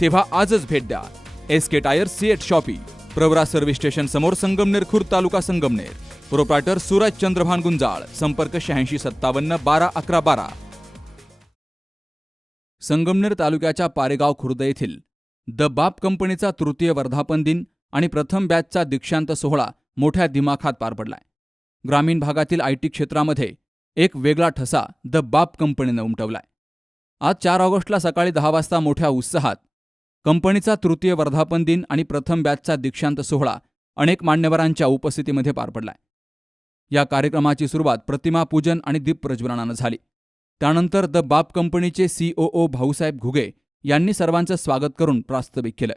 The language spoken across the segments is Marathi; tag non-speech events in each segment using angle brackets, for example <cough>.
तेव्हा आजच भेट द्या. S K tyre CEAT shoppe Pravara service station समोर संगमनेर खुर्द तालुका संगमनेर. प्रोप्रायटर सूरज चंद्रभान गुंजाळ संपर्क शहाऐंशी सत्तावन्न बारा अकरा बारा. संगमनेर तालुक्याच्या पारेगाव खुर्द येथील द बाप कंपनीचा तृतीय वर्धापन दिन आणि प्रथम बॅचचा दीक्षांत सोहळा मोठ्या दिमाखात पार पडलाय. ग्रामीण भागातील आय टी क्षेत्रामध्ये एक वेगळा ठसा द बाप कंपनीनं उमटवलाय. आज चार ऑगस्टला सकाळी दहा वाजता मोठ्या उत्साहात कंपनीचा तृतीय वर्धापन दिन आणि प्रथम बॅचचा दीक्षांत सोहळा अनेक मान्यवरांच्या उपस्थितीमध्ये पार पडलाय. या कार्यक्रमाची सुरुवात प्रतिमा पूजन आणि दीप प्रज्वलनानं झाली. त्यानंतर द बाप कंपनीचे सीओओ भाऊसाहेब घुगे यांनी सर्वांचं स्वागत करून प्रास्ताविक केलं.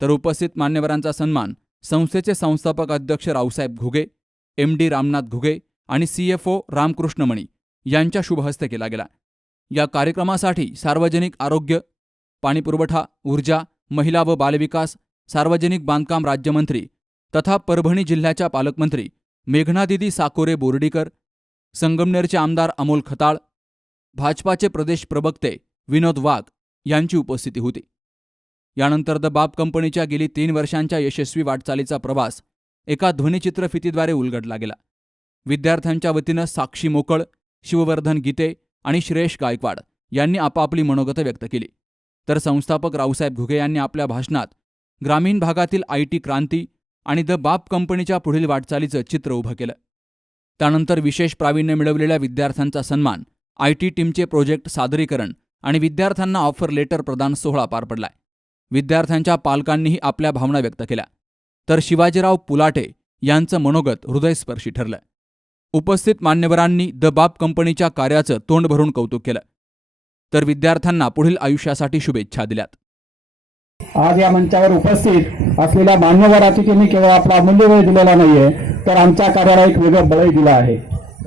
तर उपस्थित मान्यवरांचा सन्मान संस्थेचे संस्थापक अध्यक्ष रावसाहेब घुगे एम डी रामनाथ घुगे आणि सीएफओ रामकृष्णमणी यांच्या शुभहस्ते केला गेला. या कार्यक्रमासाठी सार्वजनिक आरोग्य पाणीपुरवठा ऊर्जा महिला व बालविकास सार्वजनिक बांधकाम राज्यमंत्री तथा परभणी जिल्ह्याच्या पालकमंत्री मेघनादिदी साकोरे बोर्डीकर संगमनेरचे आमदार अमोल खताळ भाजपाचे प्रदेश प्रवक्ते विनोद वाघ यांची उपस्थिती होती. यानंतर द बाब कंपनीच्या गेली तीन वर्षांच्या यशस्वी वाटचालीचा प्रवास एका ध्वनिचित्रफितीद्वारे उलगडला गेला. विद्यार्थ्यांच्या वतीनं साक्षी मोकळ शिववर्धन गीते आणि श्रेयश गायकवाड यांनी आपापली मनोगत व्यक्त केली. तर संस्थापक रावसाहेब घुगे यांनी आपल्या भाषणात ग्रामीण भागातील आय टी क्रांती आणि द बाप कंपनीच्या पुढील वाटचालीचं चित्र उभं केलं. त्यानंतर विशेष प्रावीण्य मिळवलेल्या विद्यार्थ्यांचा सन्मान आय टी टीमचे प्रोजेक्ट सादरीकरण आणि विद्यार्थ्यांना ऑफर लेटर प्रदान सोहळा पार पडलाय विद्यार्थ्यांच्या पालकांनीही आपल्या भावना व्यक्त केल्या. तर शिवाजीराव पुलाटे यांचं मनोगत हृदयस्पर्शी ठरलं. उपस्थित मान्यवरांनी द बाप कंपनीच्या कार्याचं तोंड भरून कौतुक केलं. तर विद्यार्थ्यांना पुढील आयुष्यासाठी शुभेच्छा दिल्यात. आज या मंचावर उपस्थित असलेल्या मान्यवर अतिथींनी केवळ आपला अमूल्य वेळ दिलेला नाहीये तर आमच्या कार्याला एक वेगळं बळही दिलं आहे.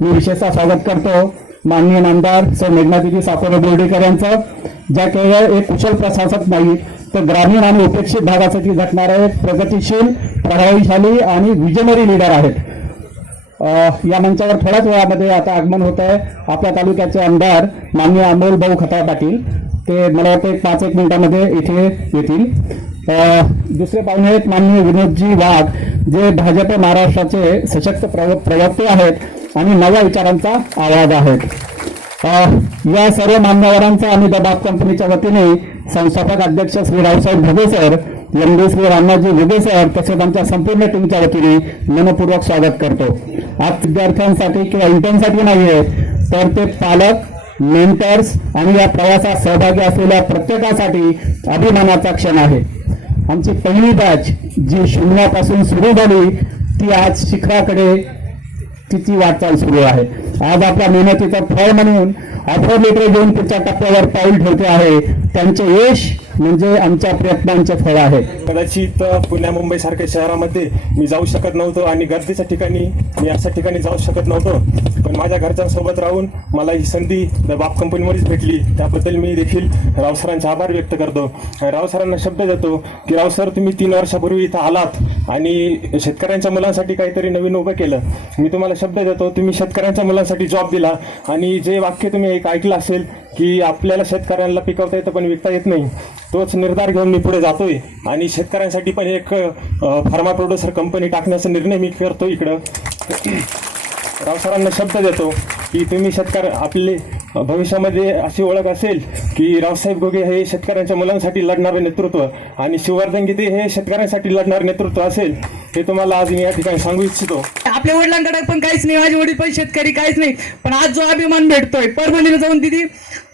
मी विशेषतः स्वागत करतो माननीय नामदार सर मेघनादिदी साकोरे बोर्डीकर यांचं ज्या केवळ एक कुशल प्रशासक नाही तर ग्रामीण आणि उपेक्षित भागासाठी झटणारे प्रगतिशील प्रभावशाली आणि विजनरी लीडर आहेत. या मंचावर थोड्याच वेळामध्ये आता आगमन होत आहे. आपल्या तालुक्याचे आमदार माननीय अमोल भाऊ खताळ पाटील ते मला वाटतं एक पाच एक मिनिटामध्ये इथे येतील. दुसरे पाहुणे आहेत माननीय विनोदजी वाघ जे भाजप महाराष्ट्राचे सशक्त प्रव प्रवक्ते आहेत आणि नव्या विचारांचा आवाज आहेत. या सर्व मान्यवरांचा आम्ही द कंपनीच्या वतीने संस्थापक अध्यक्ष Shri Raosaheb Bhage sir M D Shri Ramnathji sir तसेच आमच्या संपूर्ण टीमच्या वतीने मनपूर्वक स्वागत करतो. आज विद्यार्थ्यांसाठी किंवा इंटर्नसाठी नाहीये तर ते पालक मेंटर्स आणि या प्रवासात सहभागी असलेल्या प्रत्येकासाठी अभिमानाचा क्षण आहे. आमची पहिली बॅच जी शून्यापासून सुरू झाली ती आज शिखराकडे तिची वाटचाल सुरू आहे. आज आपल्या मेहनतीचं फळ म्हणून ऑफर लेटर घेऊन पुढच्या टप्प्यावर पाऊल ठेवते आहे. त्यांचे यश म्हणजे आमच्या प्रयत्नांचे फळ आहे. कदाचित पुण्या मुंबई सारख्या शहरामध्ये मी जाऊ शकत नव्हतो आणि गर्दीच्या ठिकाणी मी अशा ठिकाणी जाऊ शकत नव्हतो. पण माझ्या घरच्यांसोबत राहून मला ही संधी बाप कंपनीमध्येच भेटली. त्याबद्दल मी देखील रावसरांचे आभार व्यक्त करतो. रावसरांना शब्द देतो की रावसर तुम्ही तीन वर्षापूर्वी इथं आलात आणि शेतकऱ्यांच्या मुलांसाठी काहीतरी नवीन उभं केलं. मी तुम्हाला शब्द देतो तुम्ही शेतकऱ्यांच्या मुलांसाठी जॉब दिला आणि जे वाक्य तुम्ही एक ऐकलं असेल की आपल्याला शेतकऱ्यांना पिकवता येतं पण विकता येत नाही तोच निर्धार घेऊन मी पुढे जातोय. आणि शेतकऱ्यांसाठी पण एक फार्मा प्रोड्युसर कंपनी टाकण्याचा निर्णय मी करतो इकडं. <clears throat> रावसरांना शब्द देतो की तुम्ही शेतकरी आपले भविष्यामध्ये अशी ओळख असेल की रावसाहेब घोगे हे शेतकऱ्यांच्या मुलांसाठी लढणारं नेतृत्व आणि शिववर्धन गीते हे शेतकऱ्यांसाठी लढणारे नेतृत्व असेल हे तुम्हाला आज मी या ठिकाणी सांगू इच्छितो. आपल्या वडिलांकडे पण काहीच नाही माझे वडील पण शेतकरी काहीच नाही. पण आज जो अभिमान भेटतोय परभणीला जाऊन दिदी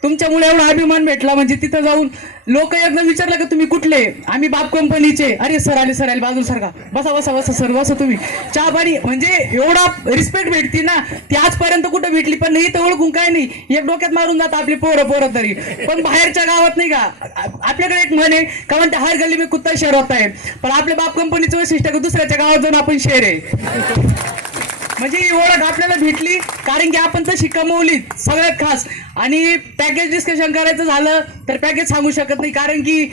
तुमच्यामुळे एवढा अभिमान भेटला म्हणजे तिथं जाऊन लोक एकदा विचारलं का तुम्ही कुठले? आम्ही बाप कंपनीचे. अरे सर आले सर आले सर सारखा बसा बसा बसा सर बसा तुम्ही. चहा पाणी म्हणजे एवढा रिस्पेक्ट भेटती ना ती आजपर्यंत कुठं भेटली? पण नाही तर ओळखून काय नाही. एक डोक्यात मारून जात आपली पोरं पोरं तरी. पण बाहेरच्या गावात नाही का? आपल्याकडे एक म्हणे का म्हणते हर गल्ली मी कुत्ता शेर होत आहे पण आपल्या बाप कंपनीचं वैशिष्ट्य का दुसऱ्याच्या गावात जाऊन आपण शेर आहे. म्हणजे ही ओळख आपल्याला भेटली कारण की आपण तशी कमवली सगळ्यात खास. आणि पॅकेज डिस्कशन करायचं झालं तर पॅकेज सांगू शकत नाही कारण की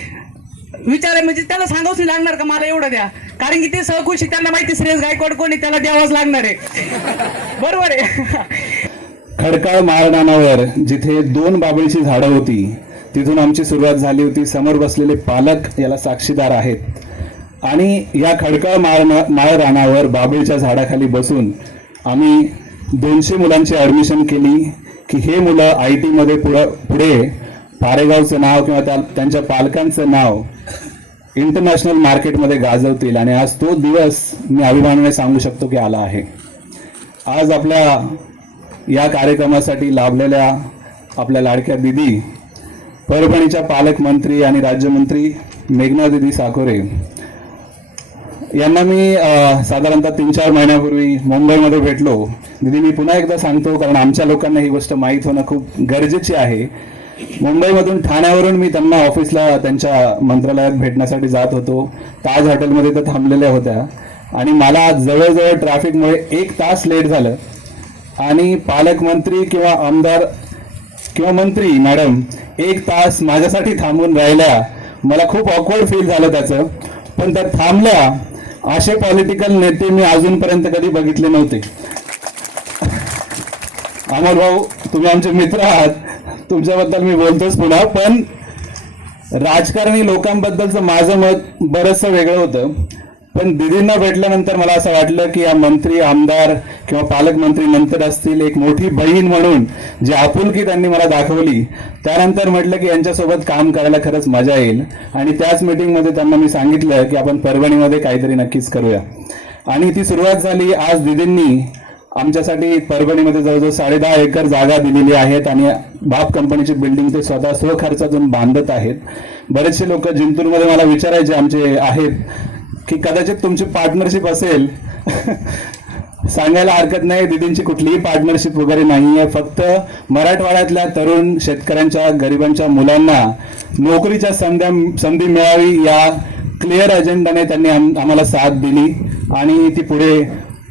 विचार आहे म्हणजे त्याला सांगावंच नाही लागणार का मला एवढं द्या. कारण की ते सहकुशी त्यांना माहिती श्रेयस गायकवाड कोणी त्याला द्यावाच लागणार आहे. बरोबर आहे. खडकाळ माळरानावर जिथे दोन बाबळीची झाडं होती तिथून आमची सुरुवात झाली होती. समोर बसलेले पालक याला साक्षीदार आहेत. आणि या खडकाळ माळ माळ रानावर बाबळीच्या झाडाखाली बसून आम्ही दोनशे मुलांची ॲडमिशन केली की हे मुलं आय टीमध्ये पुढं पुढे पारेगावचं नाव किंवा त्या त्यांच्या पालकांचं नाव इंटरनॅशनल मार्केटमध्ये गाजवतील. आणि आज तो दिवस मी अभिमानाने सांगू शकतो की आला आहे. आज आपल्या या कार्यक्रमासाठी लाभलेल्या आपल्या लाडक्या दिदी परभणीच्या पालकमंत्री आणि राज्यमंत्री मेघना दिदी साकोरे यांना मी साधारणतः तीन चार महिन्यापूर्वी मुंबईमध्ये भेटलो. दिदी मी पुन्हा एकदा सांगतो कारण आमच्या लोकांना ही गोष्ट माहीत होणं खूप गरजेची आहे. मुंबईमधून ठाण्यावरून मी त्यांना ऑफिसला त्यांच्या मंत्रालयात भेटण्यासाठी जात होतो. ताज हॉटेलमध्ये तर थांबलेल्या होत्या. आणि मला जवळजवळ ट्रॅफिकमुळे एक तास लेट झालं. आणि पालकमंत्री किंवा आमदार किंवा मंत्री मॅडम एक तास माझ्यासाठी थांबून राहिल्या. मला खूप ऑकवर्ड फील झालं त्याचं. पण त्या थांबल्या असे पॉलिटिकल नेते मी अजूनपर्यंत कधी बघितले नव्हते. अमर भाऊ तुम्ही आमचे मित्र आहात. तुमच्याबद्दल मी बोलतोच पुन्हा पण राजकारणी लोकांबद्दलचं माझं मत बरंचसं वेगळं होतं. पण दिदींना भेटल्यानंतर मला असं वाटलं की या मंत्री आमदार किंवा पालकमंत्री नंतर असतील एक मोठी बहीण म्हणून जी आपुलकी त्यांनी मला दाखवली त्यानंतर म्हटलं की यांच्यासोबत काम करायला खरंच मजा येईल. आणि त्याच मीटिंगमध्ये त्यांना मी सांगितलं की आपण परभणीमध्ये काहीतरी नक्कीच करूया. आणि ती सुरुवात झाली आज दिदींनी आमच्यासाठी परभणीमध्ये जवळजवळ साडे दहा एकर जागा दिलेली आहेत आणि बाप कंपनीची बिल्डिंग ते स्वतः स्वखर्चातून बांधत आहेत. बरेचसे लोक जिंतूरमध्ये मला विचारायचे आमचे आहेत की कदाचित तुमची पार्टनरशिप असेल. सांगायला हरकत नाही दिदींची कुठलीही पार्टनरशिप वगैरे नाही आहे फक्त मराठवाड्यातल्या तरुण शेतकऱ्यांच्या गरिबांच्या मुलांना नोकरीच्या संध्या संधी मिळावी या क्लिअर अजेंडाने त्यांनी आम्हाला साथ दिली. आणि ती पुढे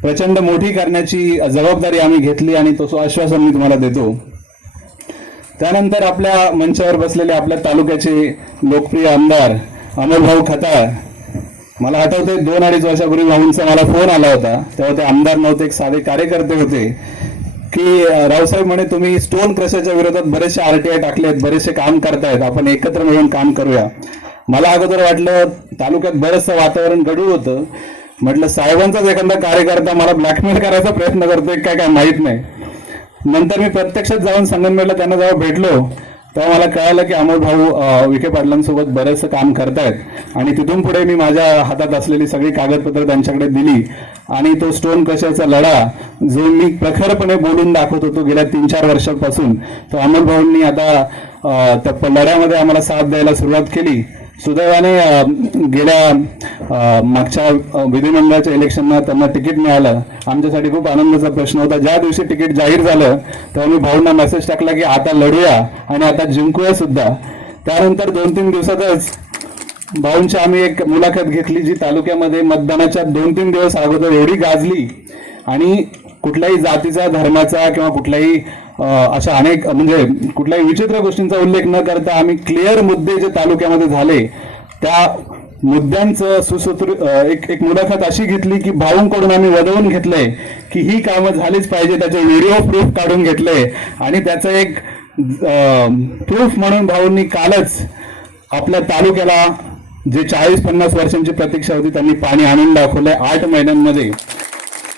प्रचंड मोठी करण्याची जबाबदारी आम्ही घेतली आणि तो आश्वासन मी तुम्हाला देतो. त्यानंतर आपल्या मंचावर बसलेले आपल्या तालुक्याचे लोकप्रिय आमदार अमोलभाऊ खताळ मला आठवते दोन अडीच वर्षापूर्वी भाऊंचा मला फोन आला होता. तेव्हा ते आमदार नव्हते एक साधे कार्यकर्ते होते की रावसाहेब म्हणे तुम्ही स्टोन क्रशरच्या विरोधात बरेचसे आरटीआय टाकलेत बरेचसे काम करतायत आपण एकत्र मिळून काम करूया. मला अगोदर वाटलं तालुक्यात बरंचसं वातावरण गडूळ होतं. म्हटलं साहेबांचाच एखादा कार्यकर्ता मला ब्लॅकमेल करायचा प्रयत्न करतोय काय काय माहीत नाही. नंतर मी प्रत्यक्षात जाऊन संगमनेरला त्यांना जेव्हा भेटलो तेव्हा मला कळालं की अमोल भाऊ विखे पाटलांसोबत बरंचसं काम करतायत. आणि तिथून पुढे मी माझ्या हातात असलेली सगळी कागदपत्र त्यांच्याकडे दिली. आणि तो स्टोन कशाचा लढा जो मी प्रखरपणे बोलून दाखवत होतो गेल्या तीन चार वर्षांपासून तो अमोल भाऊंनी आता त्या लढ्यामध्ये आम्हाला साथ द्यायला सुरुवात केली. सुदैवाने गेल्या मागच्या विधिमंडळाच्या इलेक्शनला त्यांना तिकीट मिळालं. आमच्यासाठी खूप आनंदाचा प्रश्न होता. ज्या दिवशी तिकीट जाहीर झालं तेव्हा मी भाऊंना मेसेज टाकला की आता लढूया आणि आता जिंकूया सुद्धा. त्यानंतर दोन तीन दिवसातच भाऊंची आम्ही एक मुलाखत घेतली जी तालुक्यामध्ये मतदानाच्या दोन तीन दिवस अगोदर एवढी गाजली. आणि कुठल्याही जातीचा धर्माचा किंवा कुठल्याही अशा अनेक म्हणजे कुठल्याही विचित्र गोष्टींचा उल्लेख न करता आम्ही क्लिअर मुद्दे जे तालुक्यामध्ये झाले त्या मुद्द्यांचं सुसूत्र एक एक मुलाखत अशी घेतली की भाऊंकडून आम्ही वदवून घेतलंय की ही कामं झालीच पाहिजे त्याचे व्हिडिओ प्रूफ काढून घेतले. आणि त्याचं एक प्रूफ म्हणून भाऊंनी कालच आपल्या तालुक्याला जे चाळीस पन्नास वर्षांची प्रतीक्षा होती त्यांनी पाणी आणून दाखवलंय आठ महिन्यांमध्ये.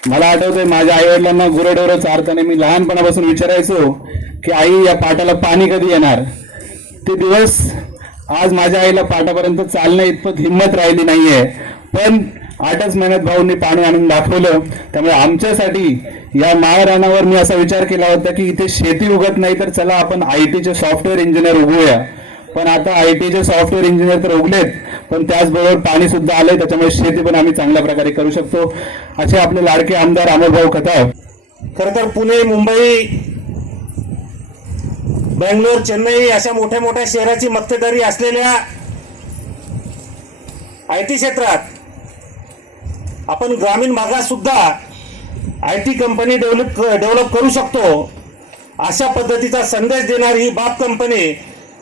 मला आठवतंय माझ्या आई वडिलांना गुरेढोरं चारताना मी लहानपणापासून विचारायचो की आई या पाटाला पाणी कधी येणार? ते दिवस आज माझ्या आईला पाटापर्यंत चालण्या इतपत हिंमत राहिली नाहीये. पण आठच महिन्यात भाऊंनी पाणी आणून दाखवलं. त्यामुळे आमच्यासाठी या माळरानावर मी असा विचार केला होता की इथे शेती उगत नाही तर चला आपण आय टीचे सॉफ्टवेअर इंजिनियर उगवूया. पण आता आय टीचे सॉफ्टवेअर इंजिनियर तर उगलेत. पण त्याचबरोबर पाणी सुद्धा आलंय त्याच्यामुळे शेती पण आम्ही चांगल्या प्रकारे करू शकतो. असे आपले लाडके आमदार अमोलभाऊ खताळ खरं तर पुणे मुंबई बेंगलोर चेन्नई अशा मोठ्या मोठ्या शहराची मक्तेदारी असलेल्या आय टी क्षेत्रात आपण ग्रामीण भागात सुद्धा I T company develop develop करू शकतो. अशा पद्धतीचा संदेश देणारी ही बाप कंपनी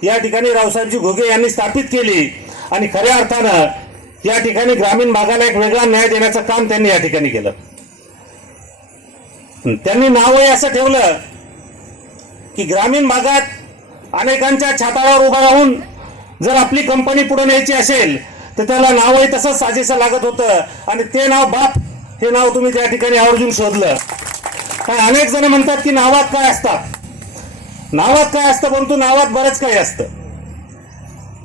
या ठिकाणी रावसाहेबजी घोगे यांनी स्थापित केली. आणि खऱ्या अर्थानं या ठिकाणी ग्रामीण भागाला एक वेगळा न्याय देण्याचं काम त्यांनी या ठिकाणी केलं. त्यांनी नावही असं ठेवलं की ग्रामीण भागात अनेकांच्या छातावर उभा राहून जर आपली कंपनी पुढे न्यायची असेल तर त्याला नावही तसंच साजेसं लागत होतं. आणि ते नाव बाप हे नाव तुम्ही त्या ठिकाणी आवर्जून शोधलं. कारण अनेक जण म्हणतात की नावात काय असतात नावात काय असतं परंतु नावात बरंच काही असतं.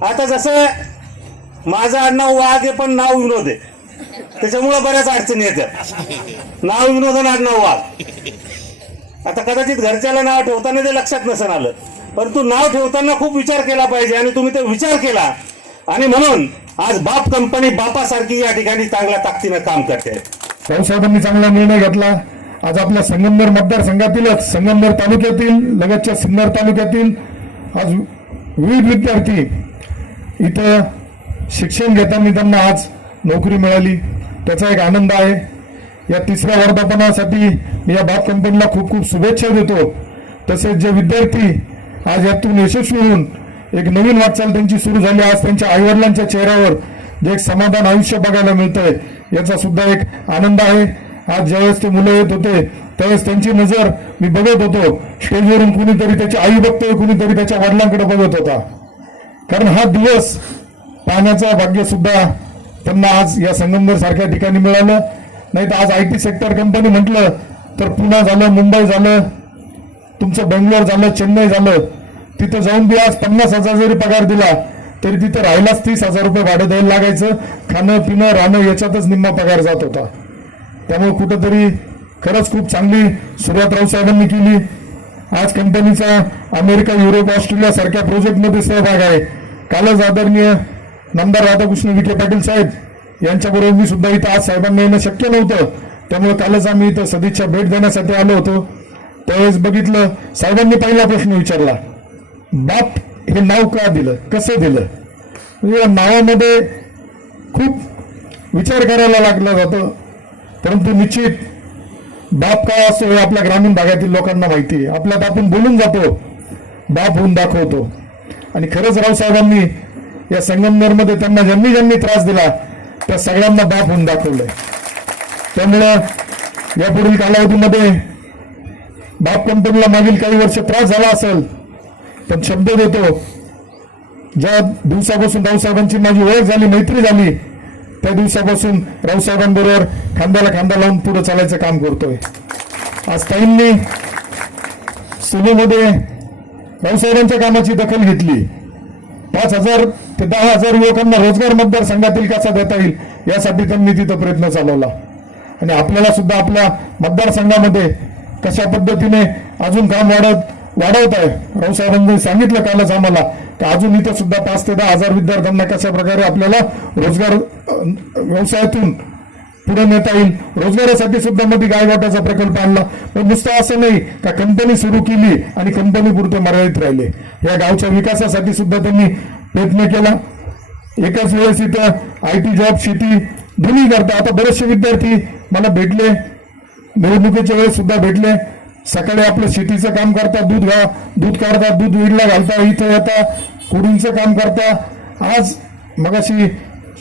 आता जसं माझं आडनाव वाघ आहे पण नाव विनोद आहे. त्याच्यामुळं बऱ्याच अडचणी येतात नाव विनोद आणि आडनाव वाघ आता कदाचित घरच्याला नाव ठेवताना ते लक्षात नसेल आलं. परंतु नाव ठेवताना खूप विचार केला पाहिजे आणि तुम्ही ते विचार केला. आणि म्हणून आज बाप कंपनी बापासारखी या ठिकाणी चांगल्या ताकदीनं काम करते. रावसाहेबांनी चांगला निर्णय घेतला. आज आपल्या संगमनेर मतदारसंघातीलच संगमनेर तालुक्यातील लगतच्या सिन्नर तालुक्यातील आज विविध विद्यार्थी इथं शिक्षण घेताना त्यांना आज नोकरी मिळाली. त्याचा एक आनंद आहे. या तिसऱ्या वर्धापनासाठी मी या बाप कंपनीला खूप खूप शुभेच्छा देतो. तसेच जे विद्यार्थी आज यातून यशस्वी होऊन एक नवीन वाटचाल त्यांची सुरू झाली. आज त्यांच्या आईवडिलांच्या चेहऱ्यावर जे एक समाधान आयुष्य बघायला मिळतंय याचा सुद्धा एक आनंद आहे. आज ज्यावेळेस ते मुलं येत होते त्यावेळेस त्यांची नजर मी बघत होतो. स्टेजवरून कुणीतरी त्याची आई बघतोय कुणीतरी त्याच्या वडिलांकडे बघत होता. कारण हा दिवस पाहण्याचा भाग्य सुद्धा त्यांना आज या संगमनेर सारख्या ठिकाणी मिळालं. नाही तर आज आय टी सेक्टर कंपनी म्हटलं तर पुणे झालं मुंबई झालं तुमचं बेंगलोर झालं चेन्नई झालं. तिथं जाऊन बी आज पन्नास हजार जरी पगार दिला तरी तिथं राहिलाच तीस हजार रुपये भाडं द्यायला लागायचं. खाणं पिणं राहणं याच्यातच निम्मा पगार जात होता. त्यामुळे कुठंतरी खरंच खूप चांगली सुरुवात रावसाहेबांनी केली. आज कंपनीचा अमेरिका युरोप ऑस्ट्रेलिया सारख्या प्रोजेक्टमध्ये सहभाग आहे. कालच आदरणीय नामदार राधाकृष्ण विखे पाटील साहेब यांच्याबरोबर मी सुद्धा इथं आज साहेबांना येणं शक्य नव्हतं. त्यामुळे कालच आम्ही इथं सदिच्छा भेट देण्यासाठी आलो होतो. त्यावेळेस बघितलं साहेबांनी पहिला प्रश्न विचारला बाप हे नाव का दिलं? कसं दिलं? म्हणजे या नावामध्ये खूप विचार करायला लागला जातं परंतु निश्चित बाप काय असतो हे आपल्या ग्रामीण भागातील लोकांना माहिती आहे. आपल्यात आपण बोलून जातो बाप होऊन दाखवतो. आणि खरंच रावसाहेबांनी या संगमनेरमध्ये त्यांना ज्यांनी ज्यांनी त्रास दिला त्या सगळ्यांना बाप होऊन दाखवलंय. त्यामुळं यापुढील कालावधीमध्ये बाप कंपनीला मागील काही वर्ष त्रास झाला असेल पण शब्द देतो ज्या दिवसापासून रावसाहेबांची माझी ओळख झाली मैत्री झाली त्या दिवसापासून रावसाहेबांबरोबर खांद्याला खांदा लावून पुढे चालायचं काम करतोय. आज ताईंनी सुनेमध्ये रावसाहेबांच्या कामाची दखल घेतली. पाच हजार ते दहा हजार युवकांना रोजगार मतदारसंघातील कसा देता येईल यासाठी त्यांनी तिथं प्रयत्न चालवला. आणि आपल्याला सुद्धा आपल्या मतदारसंघामध्ये कशा पद्धतीने अजून काम वाढत वाढवत आहे रावसाहेबांनी सांगितलं कालच आम्हाला की अजून इथं सुद्धा पाच ते दहा हजार विद्यार्थ्यांना कशा प्रकारे आपल्याला रोजगार व्यवसायातून पुढे नेता येईल. रोजगारासाठी सुद्धा मध्ये गायवाटाचा प्रकल्प आणला. पण नुसतं असं नाही का कंपनी सुरू केली आणि कंपनी पुरते मर्यादित राहिले. या गावच्या विकासासाठी सुद्धा त्यांनी प्रयत्न केला. एकाच वेळेस इथं आय टी जॉब शेती दोन्ही करता. आता बरेचसे विद्यार्थी मला भेटले. निवडणुकीच्या वेळेस सुद्धा भेटले. सकाळी आपलं शेतीचं काम करता. दूध घा दूध काढता दूध विडला घालता इथं येता कुडींचं काम करता. आज मगाशी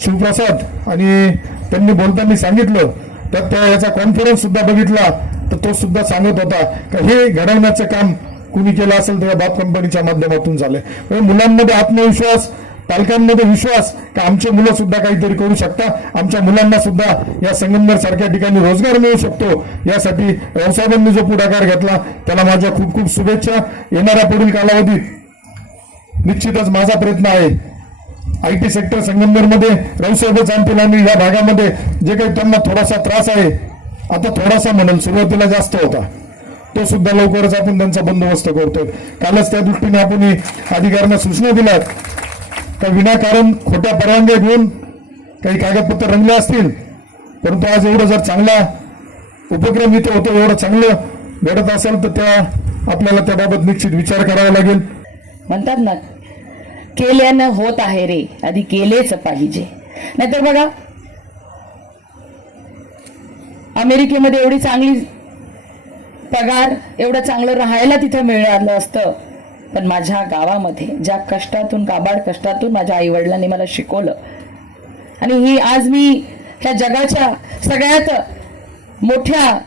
शिवप्रसाद आणि त्यांनी बोलताना सांगितलं तर त्या याचा कॉन्फरन्स सुद्धा बघितला तर तो सुद्धा सांगत होता का हे घडवण्याचं काम कुणी केलं असेल तर बाप कंपनीच्या माध्यमातून झालंय. म्हणजे मुलांमध्ये आत्मविश्वास पालकांमध्ये विश्वास का आमचे मुलं सुद्धा काहीतरी करू शकता? आमच्या मुलांना सुद्धा या संगमनेर सारख्या ठिकाणी रोजगार मिळू शकतो. यासाठी रावसाहेबांनी जो पुढाकार घेतला त्याला माझ्या खूप खूप शुभेच्छा. येणाऱ्या पुढील कालावधीत निश्चितच माझा प्रयत्न आहे आय टी सेक्टर संगमनेरमध्ये रविसाहेबच आणतील आणि या भागामध्ये जे काही त्यांना थोडासा त्रास आहे आता थोडासा म्हणून सुरुवातीला जास्त होता. तो सुद्धा लवकरच आपण त्यांचा बंदोबस्त करतोय. कालच त्या दृष्टीने आपण अधिकाऱ्यांना सूचना दिल्यात. का विनाकारण खोट्या परवानग्या घेऊन काही कागदपत्र रंगले असतील परंतु आज एवढं जर चांगला उपक्रम इथे होतो एवढं चांगलं घडत असेल तर त्या आपल्याला त्याबाबत निश्चित विचार करावा लागेल. म्हणतात ना केल्यानं होत आहे रे. आधी केलेच पाहिजे. नाहीतर बघा अमेरिकेमध्ये एवढी चांगली पगार एवढं चांगलं राहायला तिथं मिळालं असतं. पण माझ्या गावामध्ये ज्या कष्टातून काबाड कष्टातून माझ्या आईवडिलांनी मला शिकवलं. आणि ही आज मी ह्या जगाच्या सगळ्यात मोठ्या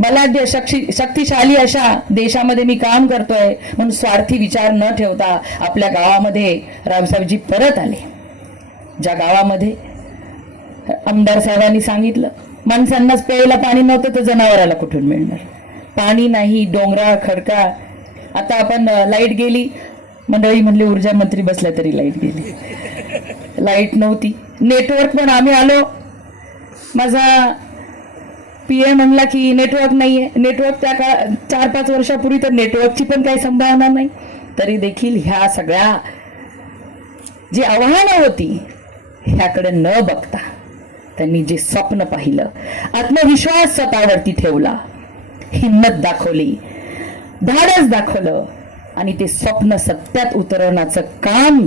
बलाढ्य शक्ती शक्तिशाली अशा देशामध्ये मी काम करतोय म्हणून स्वार्थी विचार न ठेवता आपल्या गावामध्ये रामसाहेबजी परत आले. ज्या गावामध्ये आमदार साहेबांनी सांगितलं माणसांनाच प्यायला पाणी नव्हतं तर जनावराला कुठून मिळणार? पाणी नाही डोंगरा खडका. आता आपण लाइट गेली. मंडळी म्हणले ऊर्जा मंत्री बसल्या तरी लाइट गेली. लाइट नव्हती. नेटवर्क पण आम्ही आलो. माझा पी ए म्हणला की नेटवर्क नाहीये. नेटवर्क त्या काळ चार पाच वर्षापूर्वी तर नेटवर्कची पण काही संभावना नाही. तरी देखील ह्या सगळ्या जी आव्हानं होती ह्याकडे न बघता त्यांनी जे स्वप्न पाहिलं आत्मविश्वास स्वतःवरती ठेवला हिंमत दाखवली धाडस दाखवलं आणि ते स्वप्न सत्यात उतरवण्याचं काम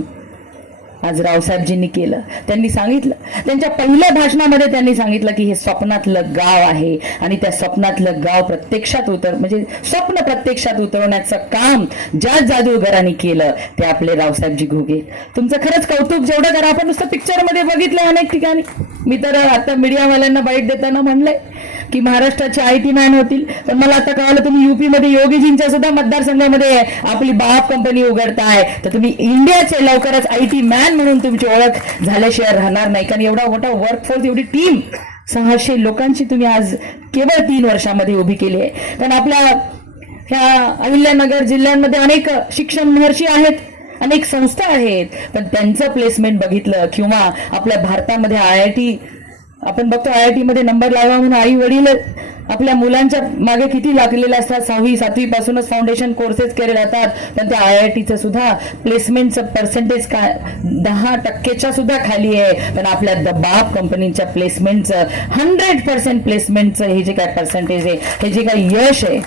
आज रावसाहेबजींनी केलं. त्यांनी सांगितलं. त्यांच्या पहिल्या भाषणामध्ये त्यांनी सांगितलं की हे स्वप्नातलं गाव आहे. आणि त्या स्वप्नातलं गाव प्रत्यक्षात उतर म्हणजे स्वप्न प्रत्यक्षात उतरवण्याचं काम ज्या जादूगरांनी केलं ते आपले रावसाहेबजी घुगे. तुमचं खरंच कौतुक जेवढं करा आपण नुसतं पिक्चरमध्ये बघितलं अनेक ठिकाणी. मी तर आता मीडियावाल्यांना बाईट देताना म्हणलंय. की महाराष्ट्राचे आय टी मॅन होतील. पण मला आता कळालं तुम्ही युपीमध्ये योगीजींच्या सुद्धा मतदारसंघामध्ये आपली बाप कंपनी उघडताय. तर तुम्ही इंडियाचे लवकरच आय टी मॅन म्हणून तुमची ओळख झाल्याशिवाय राहणार नाही. कारण एवढा मोठा वर्कफोर्स एवढी टीम सहाशे लोकांची तुम्ही आज केवळ तीन वर्षामध्ये उभी केली आहे. कारण आपल्या ह्या अहिल्यानगर जिल्ह्यांमध्ये अनेक शिक्षण महर्षी आहेत अनेक संस्था आहेत. पण त्यांचं प्लेसमेंट बघितलं किंवा आपल्या भारतामध्ये आय आय टी आपण बघतो आय आय टी मध्ये नंबर लावा म्हणून आई वडील आपल्या मुलांच्या मागे किती लागलेले असतात? सहावी सातवी पासूनच फाउंडेशन कोर्सेस केले जातात. पण त्या आय आय टीचं सुद्धा प्लेसमेंटचं पर्सेंटेज काय दहा टक्केच्या सुद्धा खाली आहे. पण आपल्या द बाप कंपनीच्या प्लेसमेंटचं हंड्रेड पर्सेंट प्लेसमेंटचं हे जे काय पर्सेंटेज आहे हे जे काय यश आहे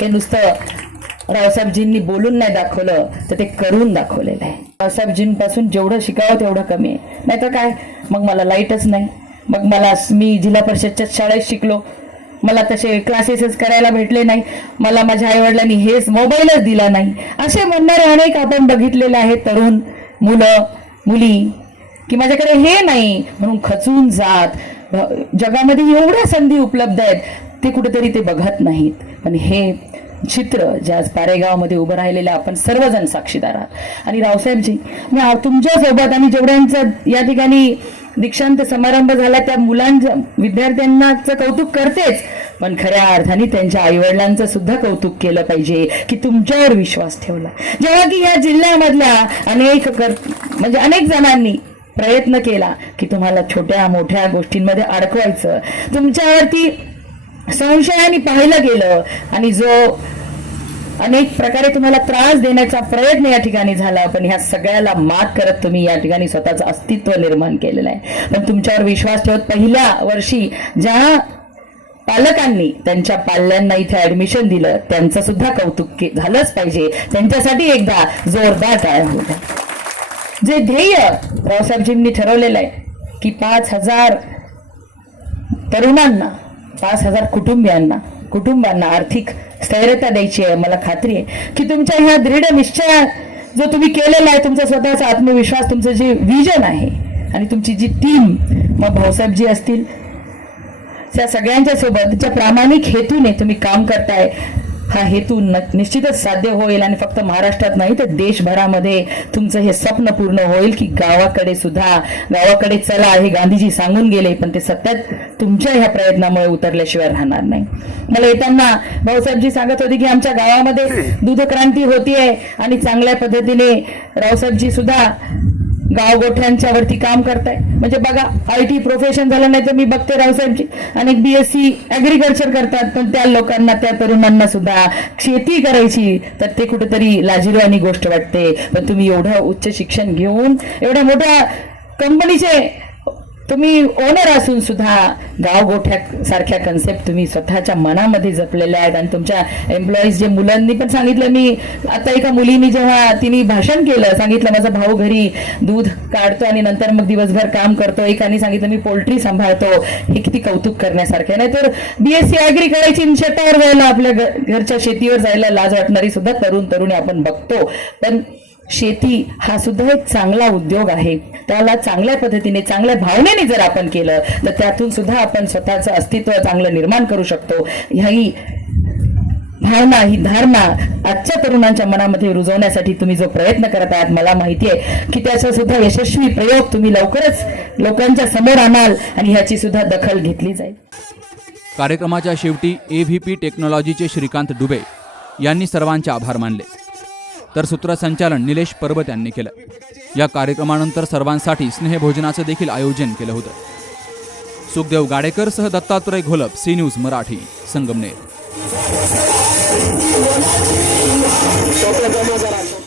हे नुसतं रावसाहेबजींनी बोलून नाही दाखवलं तर ते करून दाखवलेलं आहे. रावसाहेबजींपासून जेवढं शिकावं तेवढं कमी आहे. नाहीतर काय? मग मला लाईटच नाही. मग मला मी जिल्हा परिषदच्या शाळेत शिकलो. मला तसे क्लासेसच करायला भेटले नाही. मला माझ्या आईवडिलांनी हेच मोबाईलच दिला नाही. असे म्हणणारे अनेक आपण बघितलेले आहेत. तरुण मुलं मुली की माझ्याकडे हे नाही. म्हणून खचून जात. जगामध्ये एवढ्या संधी उपलब्ध आहेत. ते कुठेतरी ते बघत नाहीत. पण हे चित्र जे आज पारेगावमध्ये उभं राहिलेलं आपण सर्वजण साक्षीदार आहात. आणि रावसाहेबजी मी तुमच्यासोबत आणि जेवढ्यांचं या ठिकाणी दीक्षांत समारंभ झाला त्या मुलांच्या विद्यार्थ्यांनाच कौतुक करतेच. पण खऱ्या अर्थाने त्यांच्या आईवडिलांचं सुद्धा कौतुक केलं पाहिजे की तुमच्यावर विश्वास ठेवला. जेव्हा की या जिल्ह्यामधल्या अनेक कर म्हणजे अनेक जणांनी प्रयत्न केला की तुम्हाला छोट्या मोठ्या गोष्टींमध्ये अडकवायचं. तुमच्यावरती संशयाने पाहिलं गेलं आणि जो अनेक प्रकारे तुम्हाला त्रास देण्याचा प्रयत्न या ठिकाणी झाला पण ह्या सगळ्याला मात करत तुम्ही या ठिकाणी स्वतःचं अस्तित्व निर्माण केलेलं आहे. पण तुमच्यावर विश्वास ठेवत पहिल्या वर्षी ज्या पालकांनी त्यांच्या पाल्यांना इथे ऍडमिशन दिलं त्यांचं सुद्धा कौतुक झालंच पाहिजे. त्यांच्यासाठी एकदा जोरदार टाळ्या होत्या. जे ध्येय रावसाहेबजींनी ठरवलेलं आहे की पाच हजार तरुणांना पाच हजार कुटुंबियांना कुटुंबांना आर्थिक स्थैर्यता द्यायची आहे. मला खात्री आहे की तुमच्या ह्या दृढ निश्चय जो तुम्ही केलेला आहे तुमचा स्वतःचा आत्मविश्वास तुमचं जे विजन आहे आणि तुमची जी टीम मग भाऊसाहेबजी असतील त्या सगळ्यांच्या सोबत ज्या प्रामाणिक हेतूने तुम्ही काम करताय हा हेतू निश्चितच साध्य होईल आणि फक्त महाराष्ट्रात नाही तर देशभरामध्ये तुमचं हे स्वप्न पूर्ण होईल की गावाकडे सुद्धा गावाकडे चला हे गांधीजी सांगून गेले पण ते सतत तुमच्या ह्या प्रयत्नामुळे उतरल्याशिवाय राहणार नाही. मला येताना भाऊसाहेबजी सांगत होते की आमच्या गावामध्ये दूध क्रांती होतीये आणि चांगल्या पद्धतीने रावसाहेबजी सुद्धा गावगोठ्यांच्या वरती काम करताय. म्हणजे बघा आय टी प्रोफेशन झालं नाही तर मी बघते रावसाहेबची अनेक बीएससी ऍग्रिकल्चर करतात पण त्या लोकांना त्या तरुणांना सुद्धा शेती करायची तर ते कुठेतरी लाजिरवाणी गोष्ट वाटते. पण तुम्ही एवढं उच्च शिक्षण घेऊन एवढ्या मोठ्या कंपनीचे तुम्ही ओनर असून सुद्धा गावगोठ्या सारख्या कन्सेप्ट तुम्ही स्वतःच्या मनामध्ये जपलेल्या आहेत आणि तुमच्या एम्प्लॉईज जे मुलांनी पण सांगितलं मी आता एका मुलीने जेव्हा तिने भाषण केलं सांगितलं माझा भाऊ घरी दूध काढतो आणि नंतर मग दिवसभर काम करतो. एकाने सांगितलं मी पोल्ट्री सांभाळतो. हे किती कौतुक करण्यासारखे नाही तर बीएससी अॅग्री करायची शेतावर जायला आपल्या घरच्या शेतीवर जायला लाज वाटणारी सुद्धा तरुण तरुणी आपण बघतो. पण शेती हा सुद्धा एक चांगला उद्योग आहे. त्याला चांगल्या पद्धतीने चांगल्या भावनेने जर आपण केलं तर त्यातून सुद्धा आपण स्वतःचं अस्तित्व चांगलं निर्माण करू शकतो. ह्याही भावना ही धारणा आजच्या तरुणांच्या मनामध्ये रुजवण्यासाठी तुम्ही जो प्रयत्न करत आहात मला माहिती आहे की त्याचा सुद्धा यशस्वी प्रयोग तुम्ही लवकरच लोकांच्या समोर आणाल आणि ह्याची सुद्धा दखल घेतली जाईल. कार्यक्रमाच्या शेवटी ए व्ही पी टेक्नॉलॉजीचे श्रीकांत डुबे यांनी सर्वांचे आभार मानले. तर सूत्रसंचालन निलेश परबत यांनी केलं. या कार्यक्रमानंतर सर्वांसाठी स्नेहभोजनाचं देखील आयोजन केलं होतं. सुखदेव गाडेकर सह दत्तात्रय घोलप सी न्यूज मराठी संगमनेर.